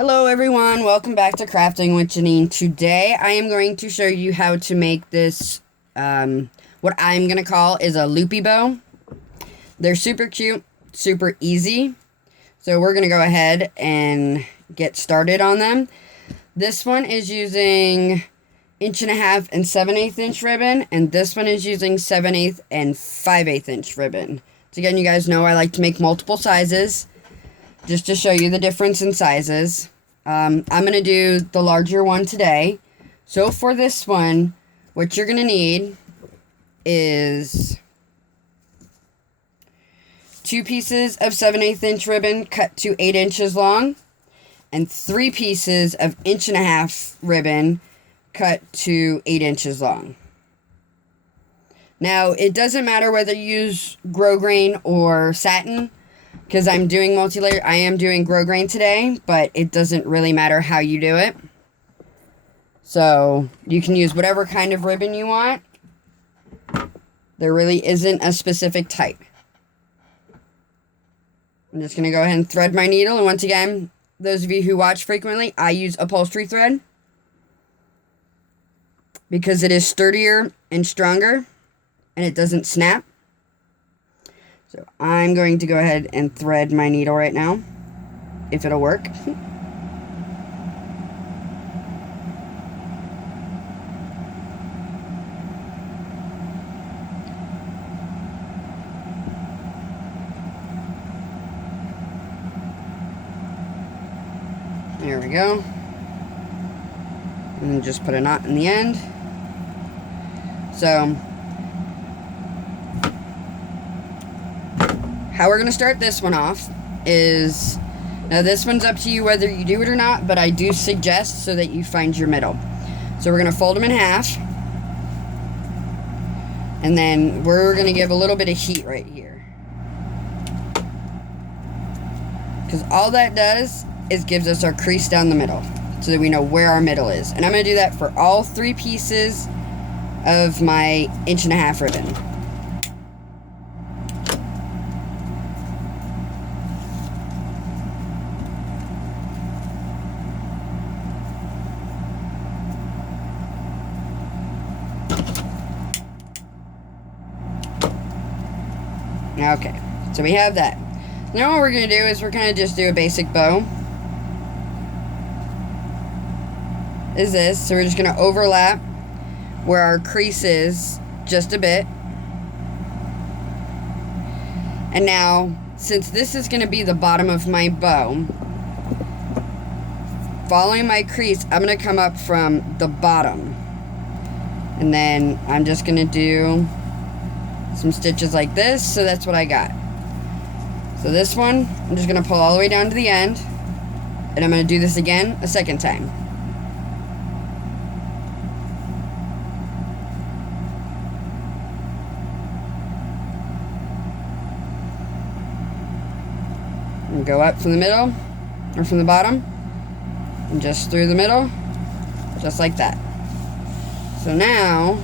Hello everyone, welcome back to Crafting with Jeanine. Today I am going to show you how to make this, what I'm going to call is a loopy bow. They're super cute, super easy. So we're going to go ahead and get started on them. This one is using 1.5" and 7/8 inch ribbon, and this one is using 7/8 and 5/8 inch ribbon. So again, you guys know I like to make multiple sizes, just to show you the difference in sizes. I'm going to do the larger one today. So for this one, what you're going to need is 2 pieces of 7/8 inch ribbon cut to 8 inches long, and 3 pieces of 1.5" ribbon cut to 8 inches long. Now, it doesn't matter whether you use grosgrain or satin, because I'm doing multi-layer. I am doing grosgrain today, but it doesn't really matter how you do it. So you can use whatever kind of ribbon you want. There really isn't a specific type. I'm just going to go ahead and thread my needle. And once again, those of you who watch frequently, I use upholstery thread because it is sturdier and stronger and it doesn't snap. So I'm going to go ahead and thread my needle right now, if it'll work. There we go. And just put a knot in the end. So how we're going to start this one off is, now this one's up to you whether you do it or not, but I do suggest so that you find your middle. So we're going to fold them in half, and then we're going to give a little bit of heat right here. Because all that does is gives us our crease down the middle, so that we know where our middle is. And I'm going to do that for all 3 pieces of my 1.5" ribbon. Okay, so we have that. Now what we're going to do is we're going to just do a basic bow. Is this. So we're just going to overlap where our crease is just a bit. And now, since this is going to be the bottom of my bow, following my crease, I'm going to come up from the bottom. And then I'm just going to do some stitches like this, so that's what I got. So this one, I'm just going to pull all the way down to the end, and I'm going to do this again a second time. And go up from the middle, or from the bottom, and just through the middle, just like that. So now,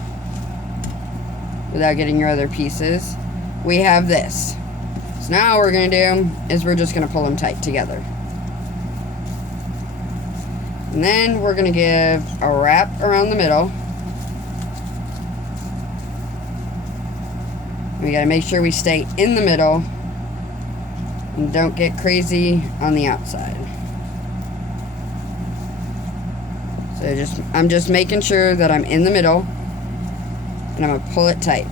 without getting your other pieces, we have this. So now what we're going to do is we're just going to pull them tight together. And then we're going to give a wrap around the middle. We got to make sure we stay in the middle and don't get crazy on the outside. So I'm just making sure that I'm in the middle, and I'm going to pull it tight.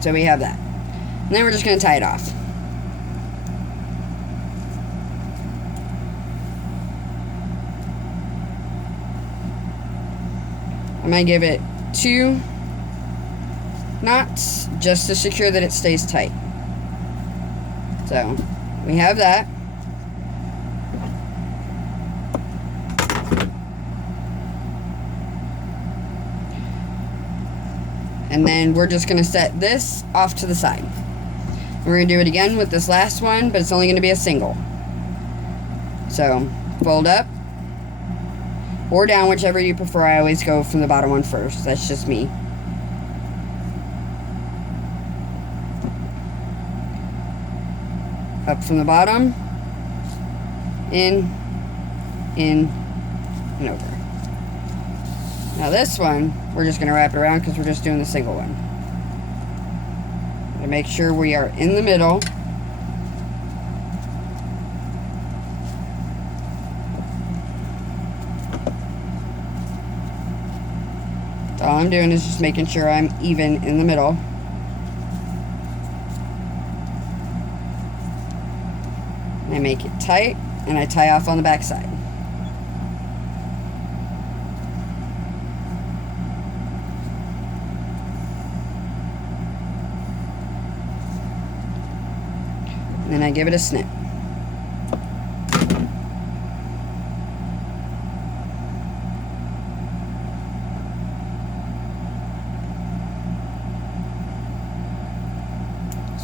So we have that. And then we're just going to tie it off. I'm going to give it 2 knots just to secure that it stays tight. So we have that. And then we're just going to set this off to the side. We're going to do it again with this last one, but it's only going to be a single. So fold up, or down, whichever you prefer. I always go from the bottom one first. That's just me. up from the bottom, in, and over. Now this one, we're just going to wrap it around because we're just doing the single one. To make sure we are in the middle. All I'm doing is just making sure I'm even in the middle. I make it tight, and I tie off on the back side. And then I give it a snip.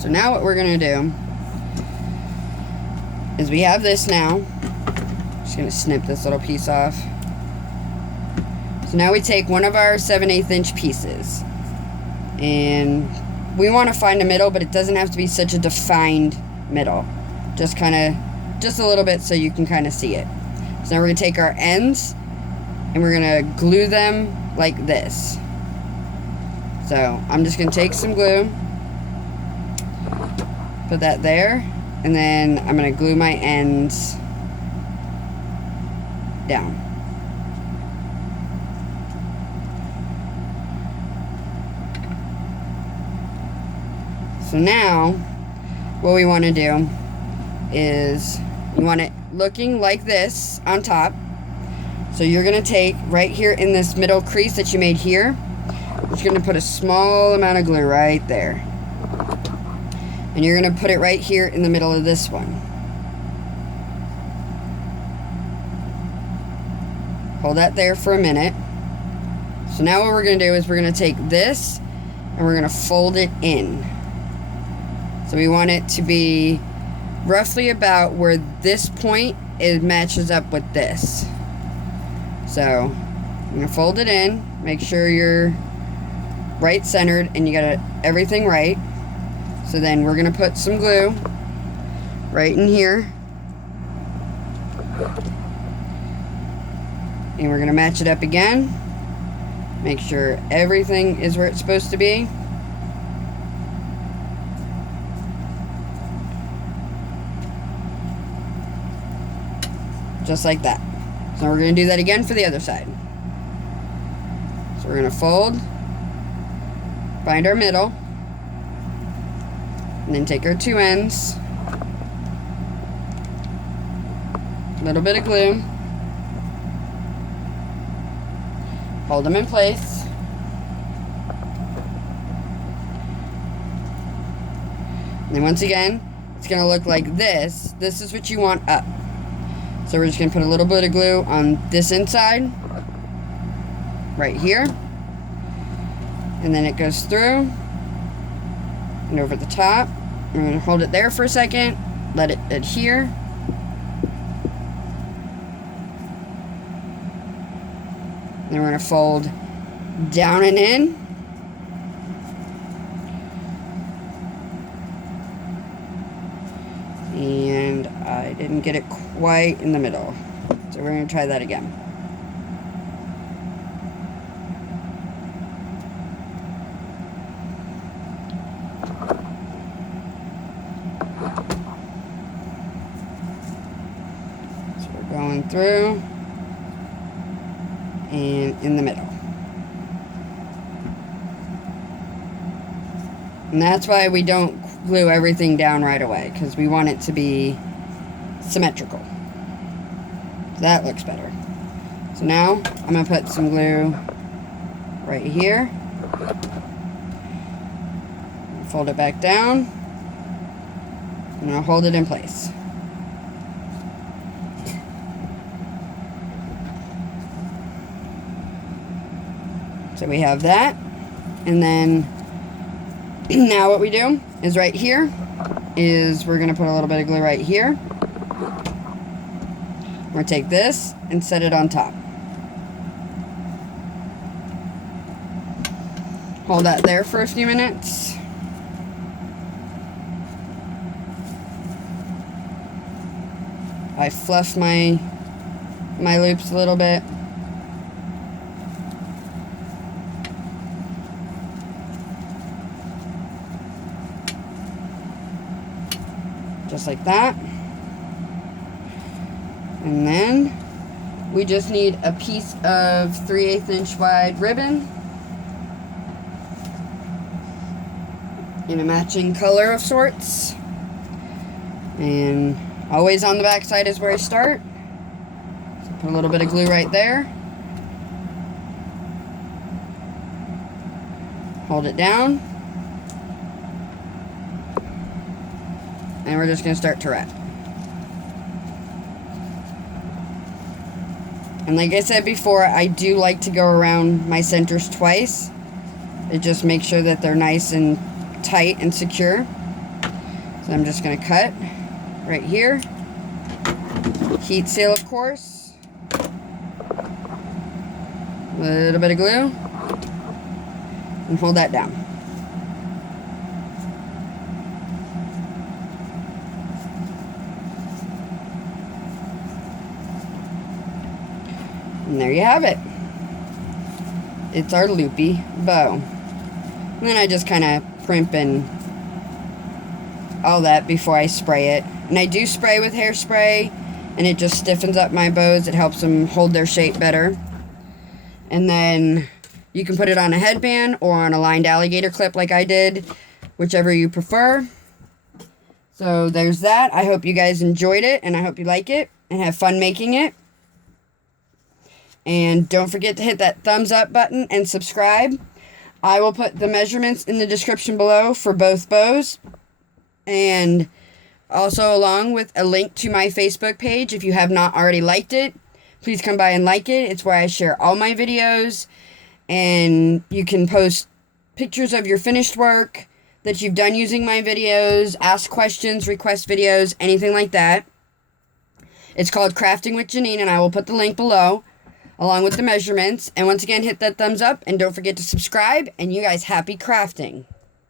So now what we're going to do is we have this now. Just going to snip this little piece off. So now we take one of our 7/8 inch pieces. And we want to find a middle, but it doesn't have to be such a defined middle. Just a little bit so you can kind of see it. So now we're going to take our ends and we're going to glue them like this. So I'm just going to take some glue. Put that there, and then I'm going to glue my ends down. So now, what we want to do is, you want it looking like this on top. So you're going to take right here in this middle crease that you made here, you're just going to put a small amount of glue right there. And you're going to put it right here in the middle of this one. Hold that there for a minute. So now what we're going to do is we're going to take this and we're going to fold it in. So we want it to be roughly about where this point it matches up with this. So I'm going to fold it in, make sure you're right centered and you got everything right. So then we're going to put some glue right in here. And we're going to match it up again. Make sure everything is where it's supposed to be. Just like that. So we're going to do that again for the other side. So we're going to fold, find our middle, and then take our two ends, a little bit of glue, hold them in place, and then once again, it's going to look like this. This is what you want up. So we're just going to put a little bit of glue on this inside, right here, and then it goes through and over the top. We're going to hold it there for a second, let it adhere. Then we're going to fold down and in. And I didn't get it quite in the middle. So we're going to try that again. Going through and in the middle. And that's why we don't glue everything down right away, because we want it to be symmetrical. So that looks better. So now I'm going to put some glue right here. Fold it back down. And I'll hold it in place. So we have that, and then now what we do is right here is we're going to put a little bit of glue right here. We're going to take this and set it on top. Hold that there for a few minutes. I fluff my loops a little bit. Just like that. And then we just need a piece of 3/8 inch wide ribbon in a matching color of sorts. And always on the back side is where I start. So put a little bit of glue right there. Hold it down. And we're just going to start to wrap. And like I said before, I do like to go around my centers twice. It just makes sure that they're nice and tight and secure. So I'm just going to cut right here. Heat seal, of course. A little bit of glue. And hold that down. And there you have it. It's our Loopy Bow. And then I just kind of primp and all that before I spray it. And I do spray with hairspray, and it just stiffens up my bows. It helps them hold their shape better. And then you can put it on a headband or on a lined alligator clip like I did, whichever you prefer. So there's that. I hope you guys enjoyed it, and I hope you like it and have fun making it. And don't forget to hit that thumbs up button and subscribe. I will put the measurements in the description below for both bows. And also along with a link to my Facebook page. If you have not already liked it, please come by and like it. It's where I share all my videos. And you can post pictures of your finished work that you've done using my videos, ask questions, request videos, anything like that. It's called Crafting with Jeanine, and I will put the link below, along with the measurements. And once again, hit that thumbs up, and don't forget to subscribe, and you guys happy crafting.